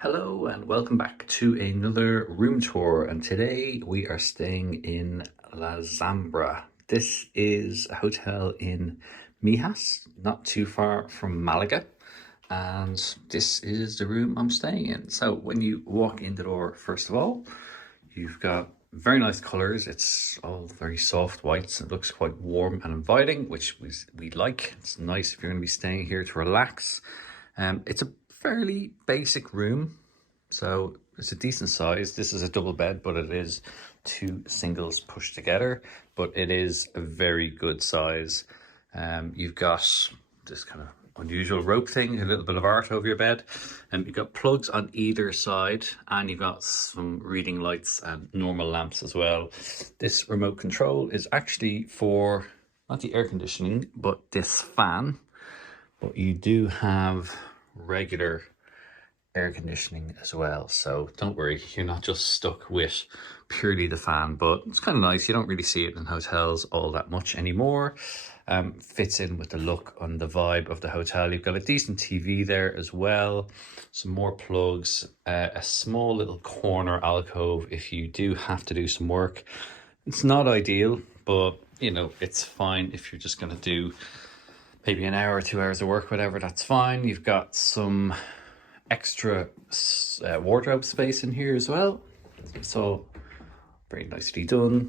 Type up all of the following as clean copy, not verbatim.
Hello and welcome back to another room tour, and today we are staying in La Zambra. This is a hotel in Mijas, not too far from Malaga, and this is the room I'm staying in. So when you walk in the door, first of all, you've got very nice colours. It's all very soft whites. It looks quite warm and inviting, which we like. It's nice if you're going to be staying here to relax. It's a fairly basic room, so it's a decent size. This is a double bed, but it is two singles pushed together, but it is a very good size. You've got this kind of unusual rope thing, a little bit of art over your bed, and you've got plugs on either side, and you've got some reading lights and normal lamps as well. This remote control is actually for not the air conditioning, but this fan. But you do have regular air conditioning as well, so don't worry, you're not just stuck with purely the fan. But it's kind of nice. You don't really see it in hotels all that much anymore. Fits in with the look and the vibe of the hotel. You've got a decent TV there as well, some more plugs, a small little corner alcove if you do have to do some work. It's not ideal, but you know, it's fine if you're just going to do maybe an hour or 2 hours of work, whatever, that's fine. You've got some extra wardrobe space in here as well. It's all very nicely done.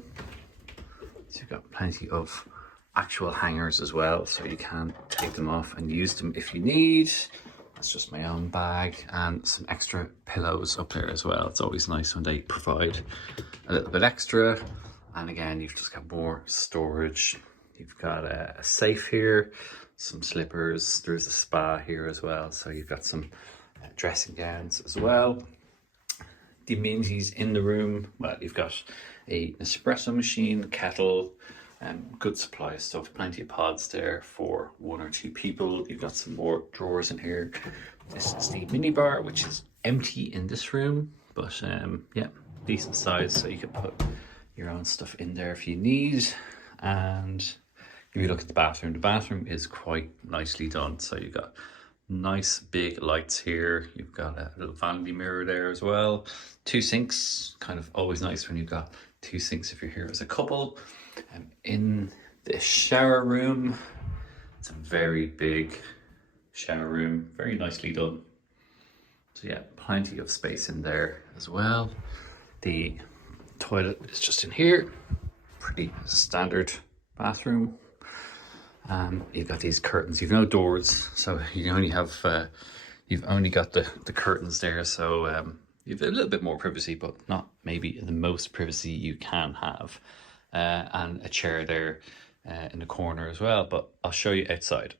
So you've got plenty of actual hangers as well, so you can take them off and use them if you need. That's just my own bag, and some extra pillows up there as well. It's always nice when they provide a little bit extra. And again, you've just got more storage. You've got a safe here, some slippers. There's a spa here as well, so you've got some dressing gowns as well. The amenities in the room, well, you've got an espresso machine, kettle, good supply of stuff, plenty of pods there for 1 or 2 people. You've got some more drawers in here. This is the mini bar, which is empty in this room, but yeah, decent size, so you can put your own stuff in there if you need. And if you look at the bathroom is quite nicely done. So you've got nice big lights here. You've got a little vanity mirror there as well. 2 sinks, kind of always nice when you've got 2 sinks if you're here as a couple. In the shower room, it's a very big shower room, very nicely done. So yeah, plenty of space in there as well. The toilet is just in here, pretty standard bathroom. You've got these curtains. You've no doors, so you only have you've only got the curtains there, so you've a little bit more privacy, but not maybe the most privacy you can have. And a chair there in the corner as well, but I'll show you outside.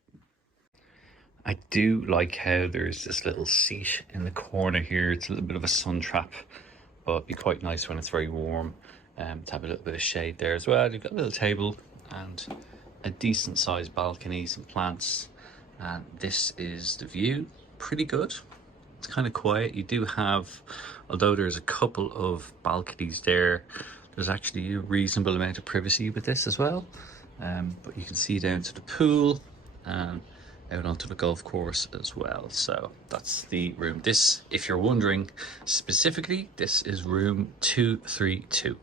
I do like how there's this little seat in the corner here. It's a little bit of a sun trap, but it'd be quite nice when it's very warm to have a little bit of shade there as well. You've got a little table and a decent sized balcony, some plants, and this is the view. Pretty good. It's kind of quiet. You do have, although there's a couple of balconies there, there's actually a reasonable amount of privacy with this as well. But you can see down to the pool and out onto the golf course as well. So that's the room. This, if you're wondering specifically, this is room 232.